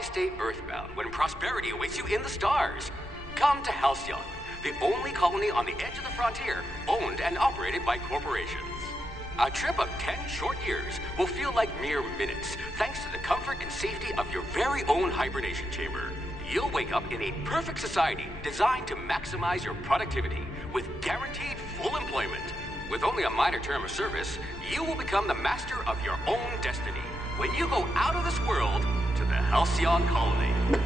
Why stay earthbound when prosperity awaits you in the stars? Come to Halcyon, the only colony on the edge of the frontier, owned and operated by corporations. A trip of 10 short years will feel like mere minutes, thanks to the comfort and safety of your very own hibernation chamber. You'll wake up in a perfect society designed to maximize your productivity with guaranteed full employment. With only a minor term of service, you will become the master of your own destiny when you go out of this world to the Halcyon colony.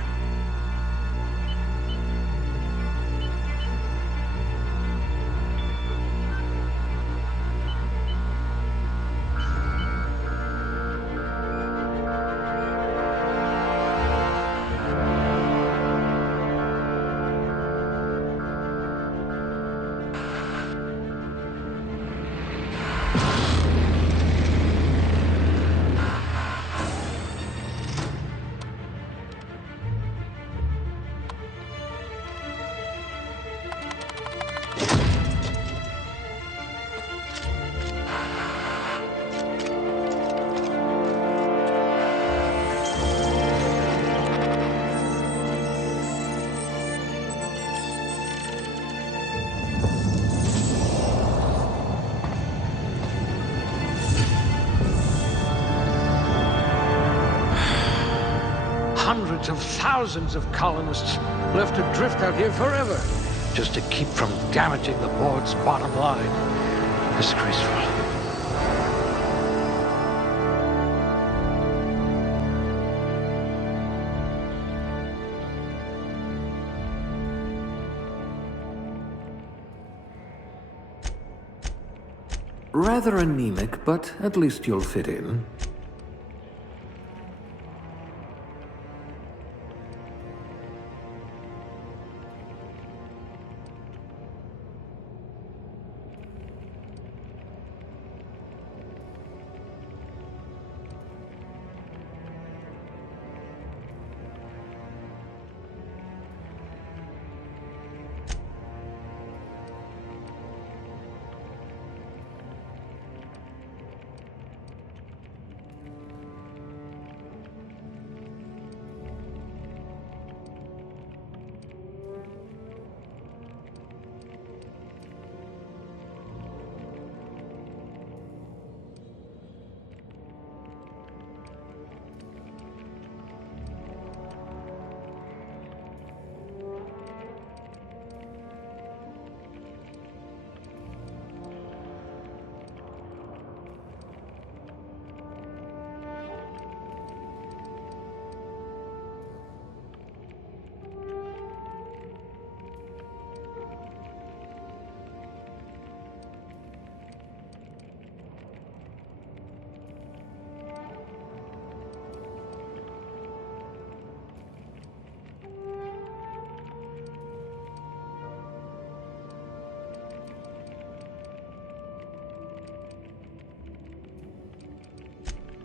Hundreds of thousands of colonists left adrift out here forever, just to keep from damaging the board's bottom line. Disgraceful. Rather anemic, but at least you'll fit in.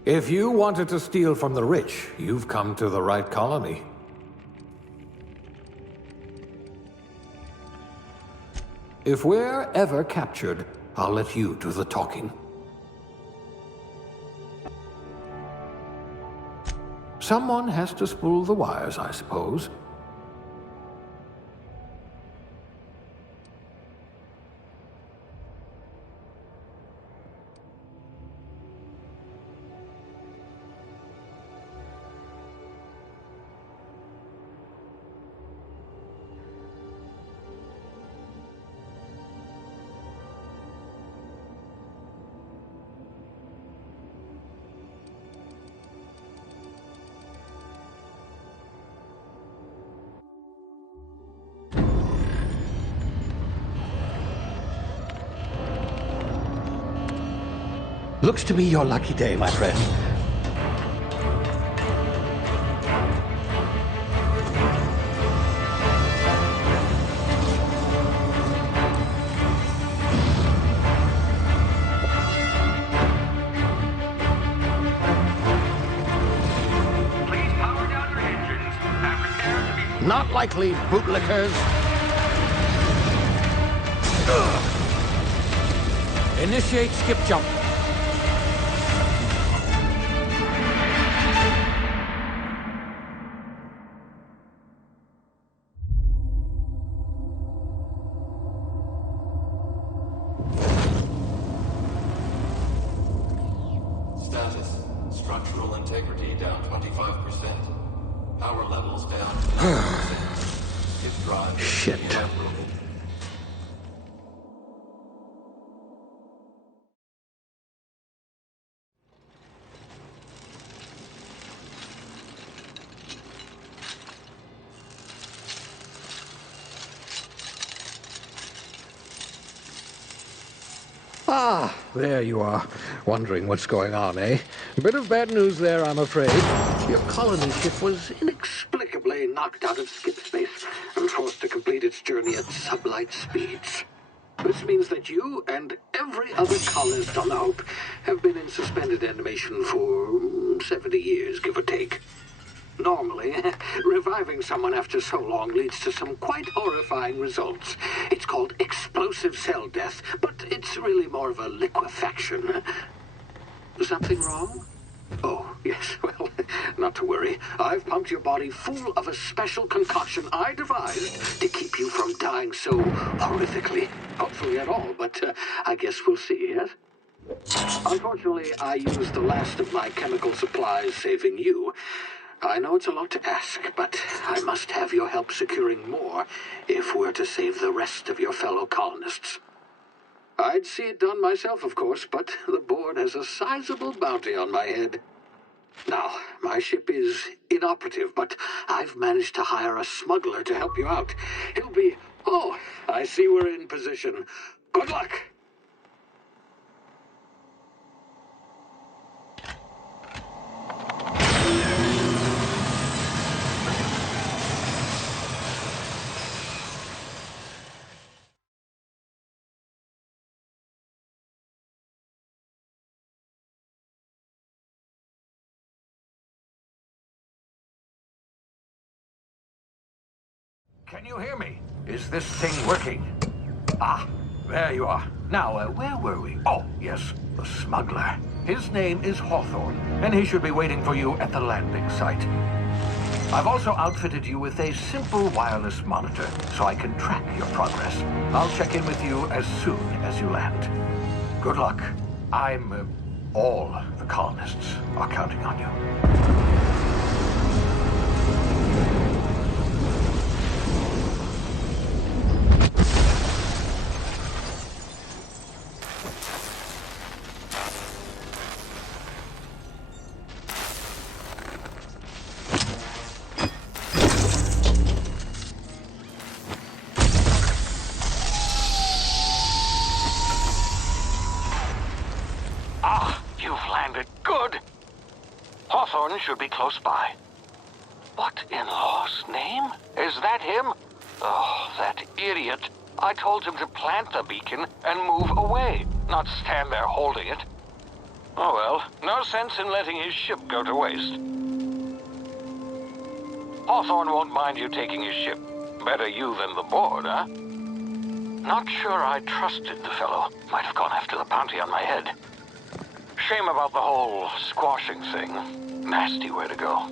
If you wanted to steal from the rich, you've come to the right colony. If we're ever captured, I'll let you do the talking. Someone has to spool the wires, I suppose. Looks to be your lucky day, my friend. Please power down your engines and prepare to be... Not likely, bootlickers. Initiate skip jump. integrity down 25%. Power levels down 10%. Its drive Shit. inoperable. Ah, there you are. Wondering what's going on, eh? A bit of bad news there, I'm afraid. Your colony ship was inexplicably knocked out of skip space and forced to complete its journey at sublight speeds. This means that you and every other colonist on the Hope have been in suspended animation for 70 years, give or take. Normally, reviving someone after so long leads to some quite horrifying results. It's called explosive cell death, but it's really more of a liquefaction. Something wrong? Oh, yes, well, not to worry. I've pumped your body full of a special concoction I devised to keep you from dying so horrifically. Hopefully at all, but I guess we'll see, yes? Unfortunately, I used the last of my chemical supplies saving you. I know it's a lot to ask, but I must have your help securing more if we're to save the rest of your fellow colonists. I'd see it done myself, of course, but the board has a sizable bounty on my head. Now, my ship is inoperative, but I've managed to hire a smuggler to help you out. He'll be... Oh, I see we're in position. Good luck! Can you hear me? Is this thing working? Ah, there you are. Now, where were we? Oh, yes, the smuggler. His name is Hawthorne, and he should be waiting for you at the landing site. I've also outfitted you with a simple wireless monitor, so I can track your progress. I'll check in with you as soon as you land. Good luck. All the colonists are counting on you. Should be close by. What in law's name? Is that him? Oh, that idiot. I told him to plant the beacon and move away, not stand there holding it. Oh well, no sense in letting his ship go to waste. Hawthorne won't mind you taking his ship. Better you than the board, huh? Not sure I trusted the fellow. Might have gone after the bounty on my head. Shame about the whole squashing thing. Nasty way to go.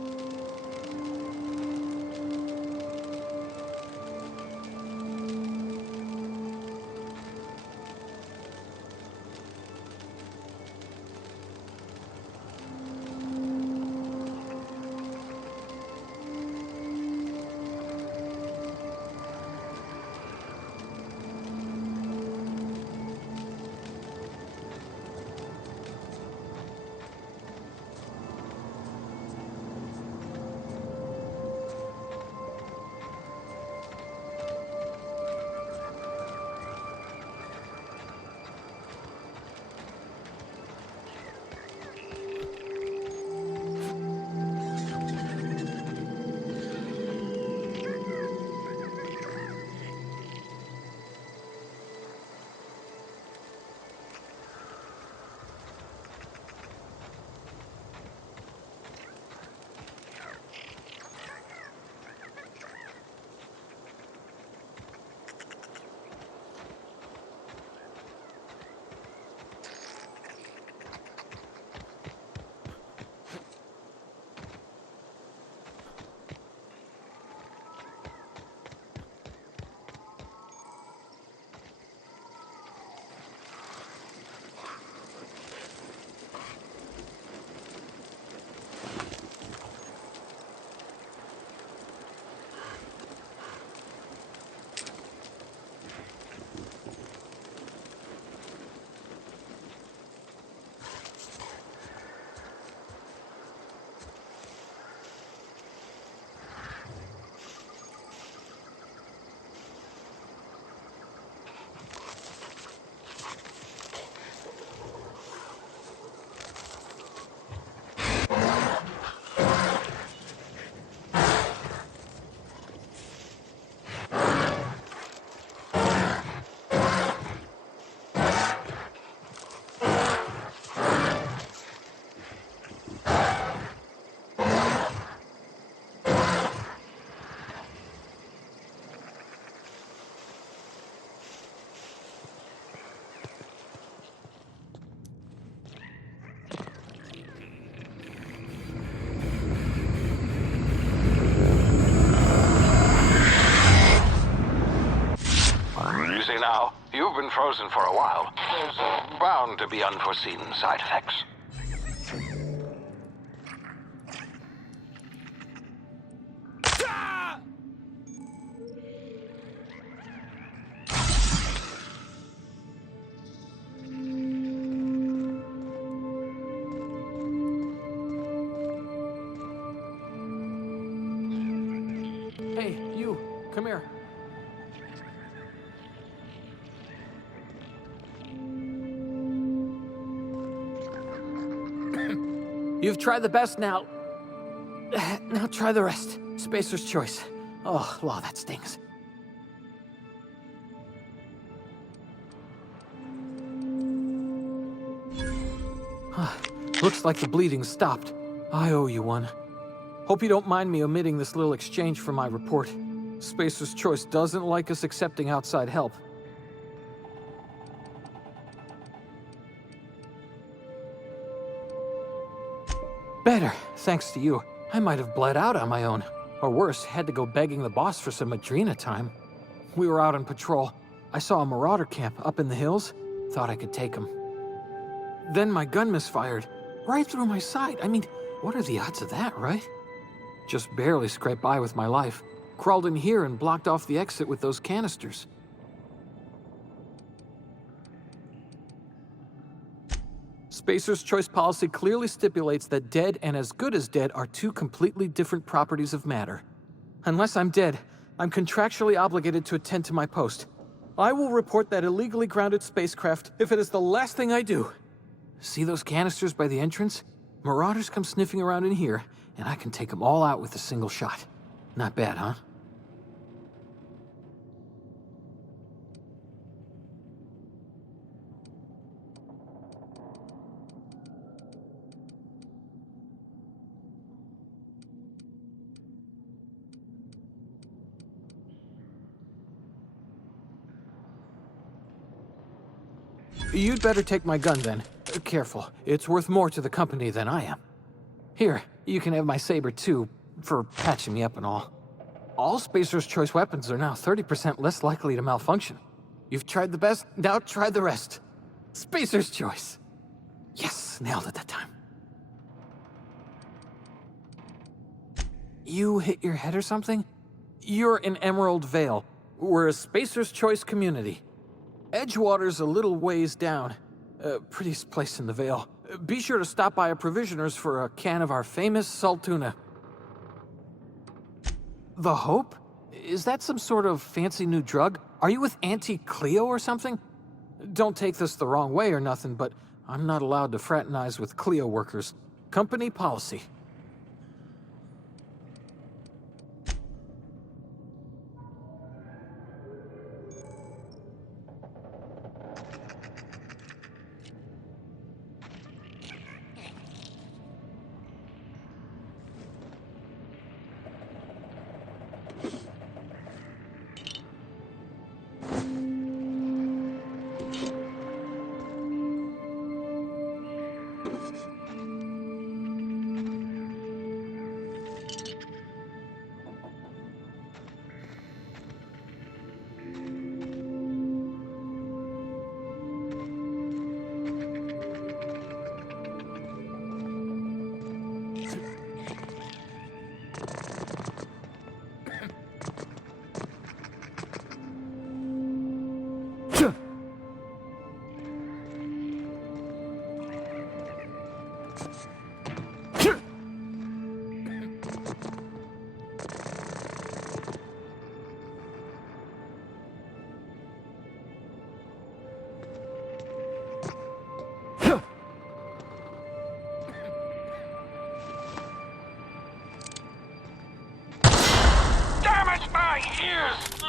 been frozen for a while. There's bound to be unforeseen side effects. Hey, you, come here. You've tried the best now. Now try the rest. Spacer's choice. Oh, law, that stings. Looks like the bleeding stopped. I owe you one. Hope you don't mind me omitting this little exchange from my report. Spacer's choice doesn't like us accepting outside help. Better, thanks to you. I might have bled out on my own. Or worse, had to go begging the boss for some Adrena time. We were out on patrol. I saw a marauder camp up in the hills. Thought I could take him. Then my gun misfired. Right through my side. I mean, what are the odds of that, right? Just barely scraped by with my life. Crawled in here and blocked off the exit with those canisters. Spacer's choice policy clearly stipulates that dead and as good as dead are two completely different properties of matter. Unless I'm dead, I'm contractually obligated to attend to my post. I will report that illegally grounded spacecraft if it is the last thing I do. See those canisters by the entrance? Marauders come sniffing around in here, and I can take them all out with a single shot. Not bad, huh? You'd better take my gun then. Careful, it's worth more to the company than I am. Here, you can have my saber too, for patching me up and all. All Spacer's choice weapons are now 30% less likely to malfunction. You've tried the best, now try the rest. Spacer's choice. Yes, nailed it that time. You hit your head or something? You're in Emerald Vale. We're a Spacer's choice community. Edgewater's a little ways down. Prettiest place in the Vale. Be sure to stop by a provisioner's for a can of our famous salt tuna. The Hope? Is that some sort of fancy new drug? Are you with Auntie Cleo or something? Don't take this the wrong way or nothing, but I'm not allowed to fraternize with Cleo workers. Company policy.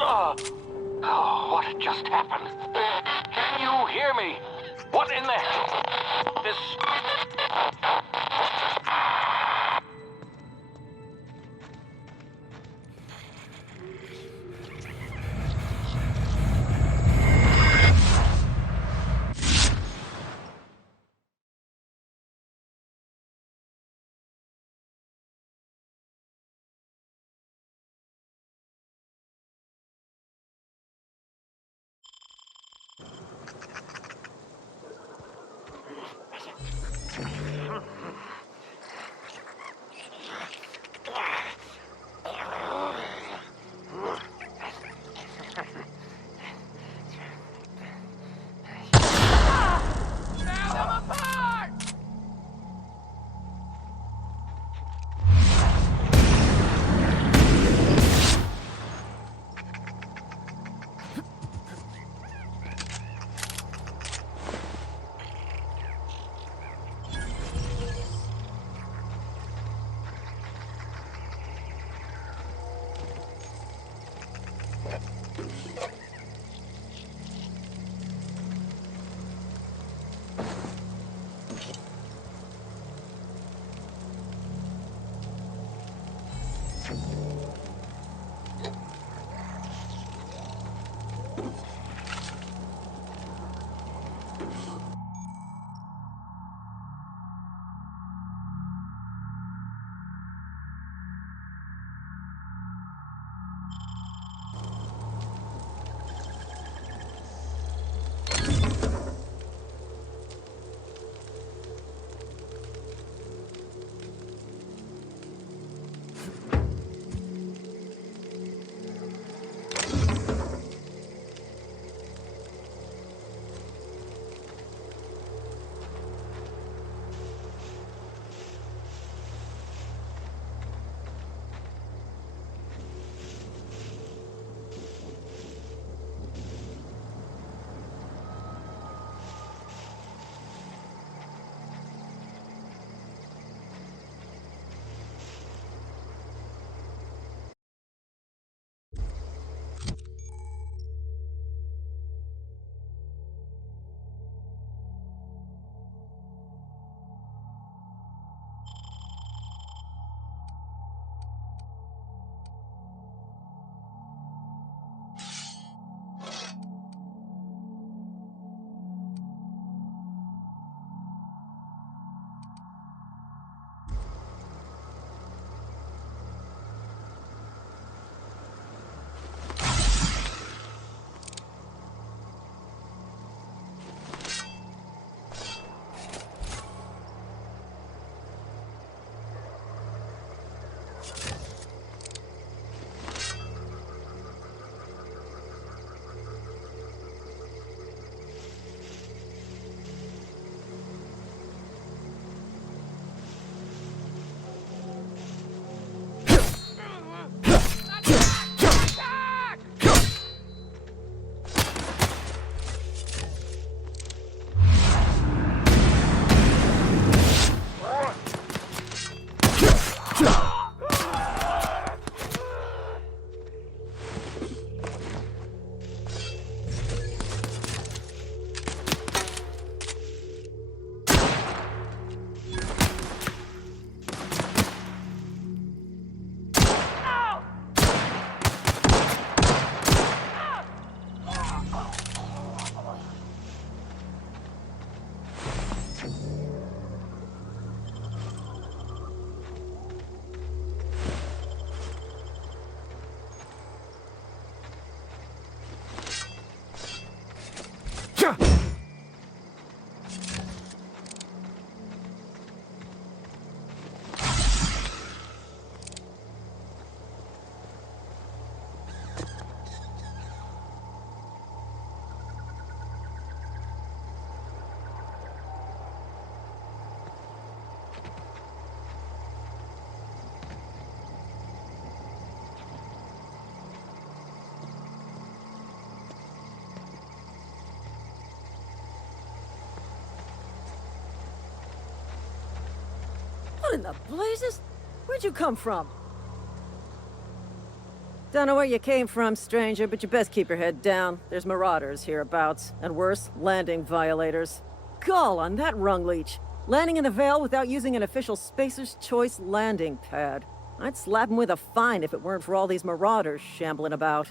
Oh, what just happened? Can you hear me? What in the hell? This... What in the blazes? Where'd you come from? Don't know where you came from, stranger, but you best keep your head down. There's marauders hereabouts, and worse, landing violators. Gall on that rung leech. Landing in the Vale without using an official Spacer's Choice landing pad. I'd slap him with a fine if it weren't for all these marauders shambling about.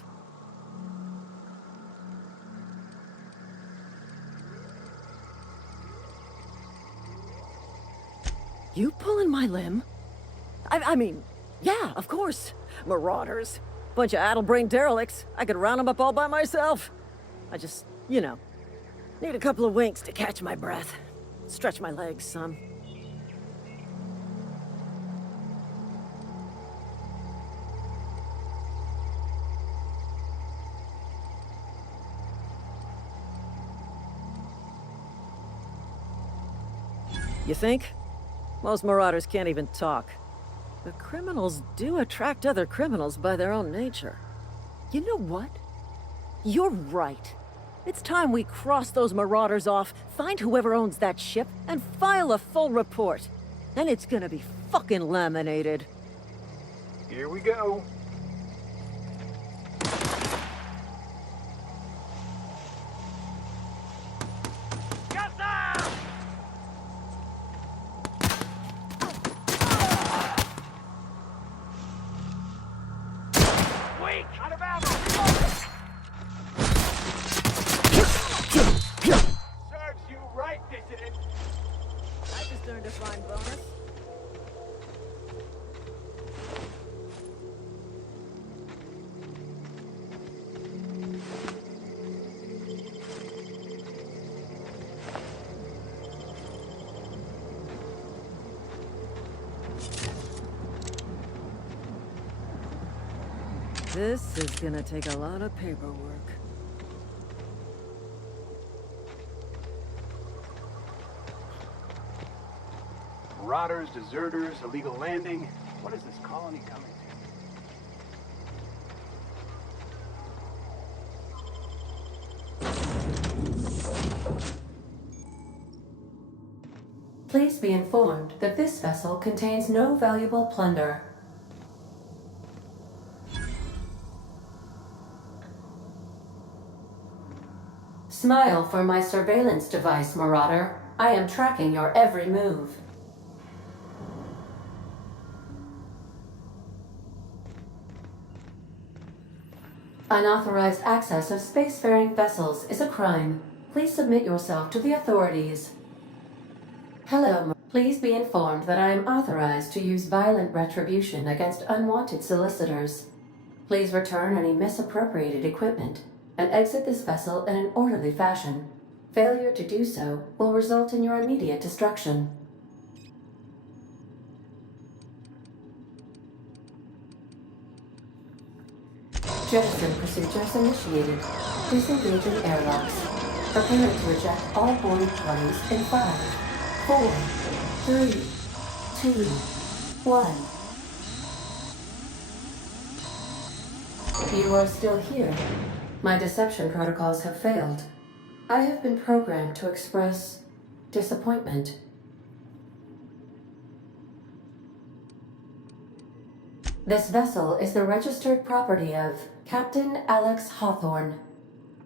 You pulling my limb? I mean, yeah, of course. Marauders. Bunch of addle-brained derelicts. I could round them up all by myself. I just, you know, need a couple of winks to catch my breath. Stretch my legs, son. You think? Most marauders can't even talk. But criminals do attract other criminals by their own nature. You know what? You're right. It's time we cross those marauders off, find whoever owns that ship, and file a full report. Then it's gonna be fucking laminated. Here we go. This is gonna take a lot of paperwork. Marauders, deserters, illegal landing. What is this colony coming to? Please be informed that this vessel contains no valuable plunder. Smile for my surveillance device, Marauder. I am tracking your every move. Unauthorized access of spacefaring vessels is a crime. Please submit yourself to the authorities. Hello, please be informed that I am authorized to use violent retribution against unwanted solicitors. Please return any misappropriated equipment and exit this vessel in an orderly fashion. Failure to do so will result in your immediate destruction. Jettison procedures initiated. Disengaging airlocks. Preparing to eject all boarding parties in 5, 4, 3, 2, 1. You are still here. My deception protocols have failed. I have been programmed to express disappointment. This vessel is the registered property of Captain Alex Hawthorne.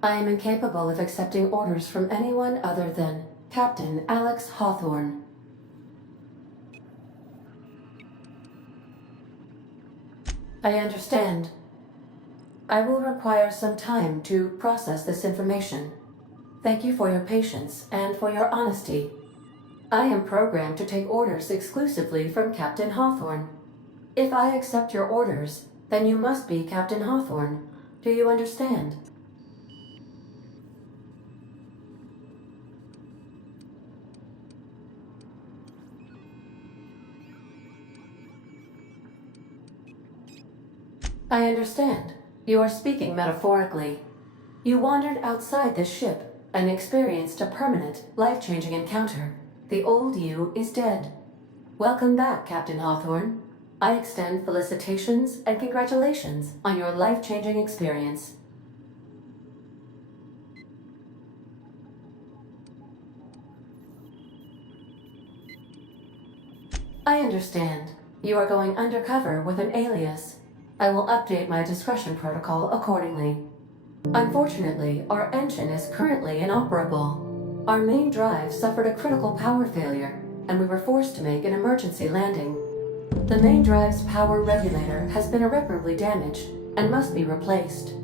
I am incapable of accepting orders from anyone other than Captain Alex Hawthorne. I understand. I will require some time to process this information. Thank you for your patience and for your honesty. I am programmed to take orders exclusively from Captain Hawthorne. If I accept your orders, then you must be Captain Hawthorne. Do you understand? I understand. You are speaking metaphorically. You wandered outside this ship and experienced a permanent, life-changing encounter. The old you is dead. Welcome back, Captain Hawthorne. I extend felicitations and congratulations on your life-changing experience. I understand. You are going undercover with an alias. I will update my discretion protocol accordingly. Unfortunately, our engine is currently inoperable. Our main drive suffered a critical power failure, and we were forced to make an emergency landing. The main drive's power regulator has been irreparably damaged and must be replaced.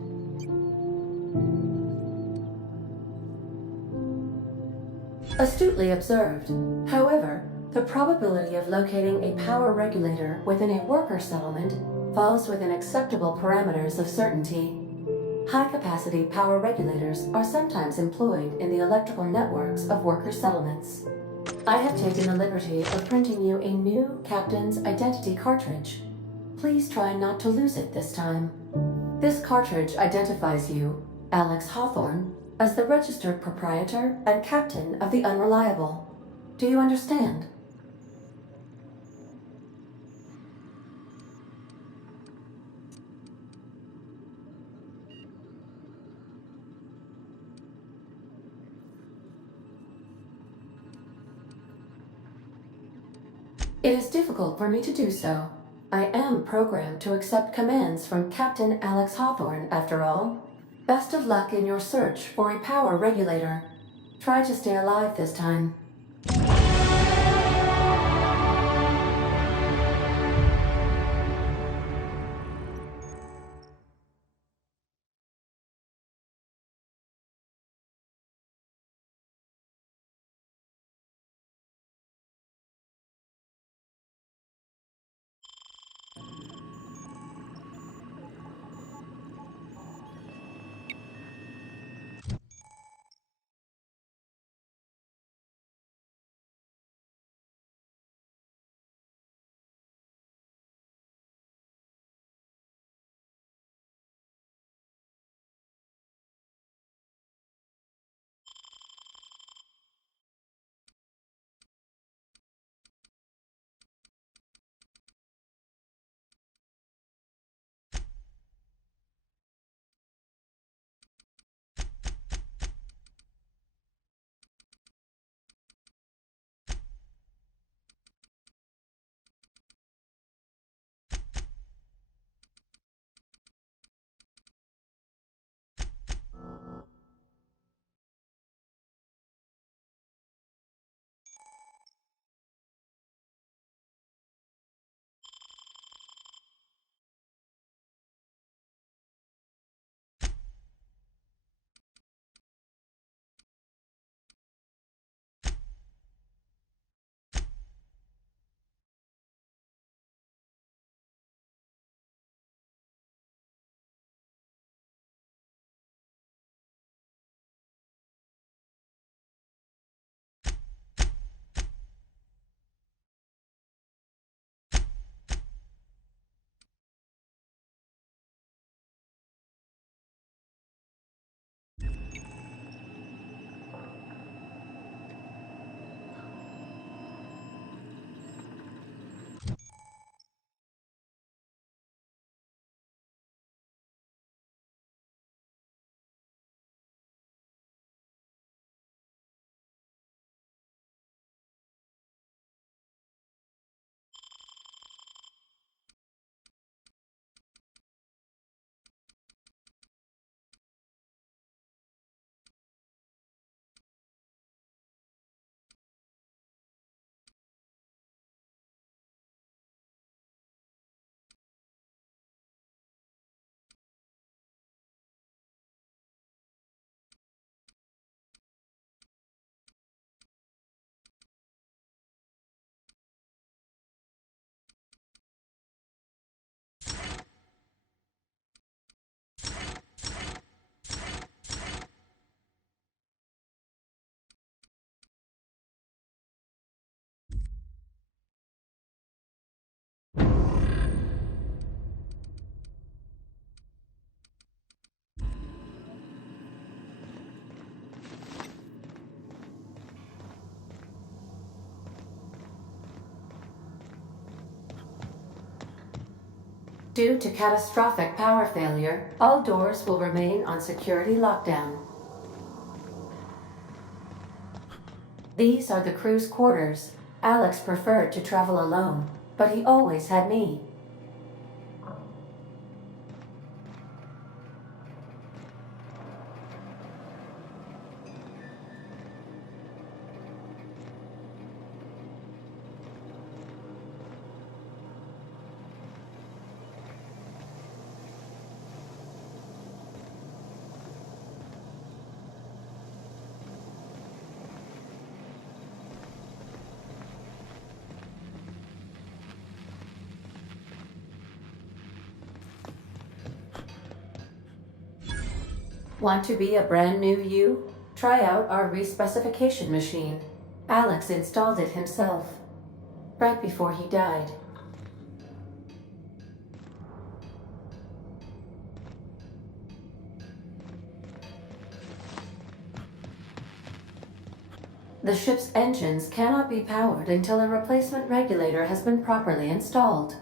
Astutely observed. However, the probability of locating a power regulator within a worker settlement falls within acceptable parameters of certainty. High-capacity power regulators are sometimes employed in the electrical networks of worker settlements. I have taken the liberty of printing you a new Captain's Identity cartridge. Please try not to lose it this time. This cartridge identifies you, Alex Hawthorne, as the registered proprietor and captain of the Unreliable. Do you understand? It is difficult for me to do so. I am programmed to accept commands from Captain Alex Hawthorne, after all. Best of luck in your search for a power regulator. Try to stay alive this time. Due to catastrophic power failure, all doors will remain on security lockdown. These are the crew's quarters. Alex preferred to travel alone, but he always had me. Want to be a brand new you? Try out our respecification machine. Alex installed it himself, right before he died. The ship's engines cannot be powered until a replacement regulator has been properly installed.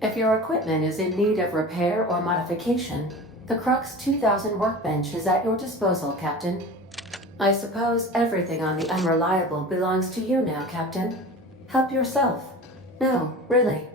If your equipment is in need of repair or modification, the Crux 2000 workbench is at your disposal, Captain. I suppose everything on the Unreliable belongs to you now, Captain. Help yourself. No, really.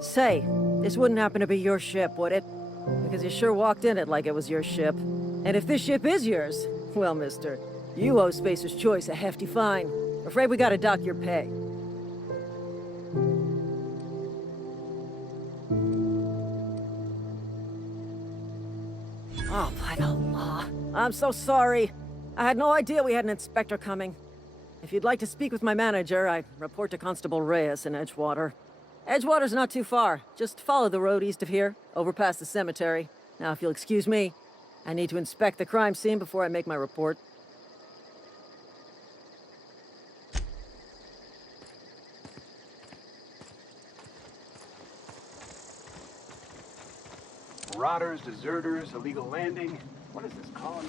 Say, this wouldn't happen to be your ship, would it? Because you sure walked in it like it was your ship. And if this ship is yours, well, mister, you owe Spacer's Choice a hefty fine. Afraid we gotta dock your pay. Oh, by the law. I'm so sorry. I had no idea we had an inspector coming. If you'd like to speak with my manager, I report to Constable Reyes in Edgewater. Edgewater's not too far. Just follow the road east of here, over past the cemetery. Now, if you'll excuse me, I need to inspect the crime scene before I make my report. Marauders, deserters, illegal landing. What is this colony?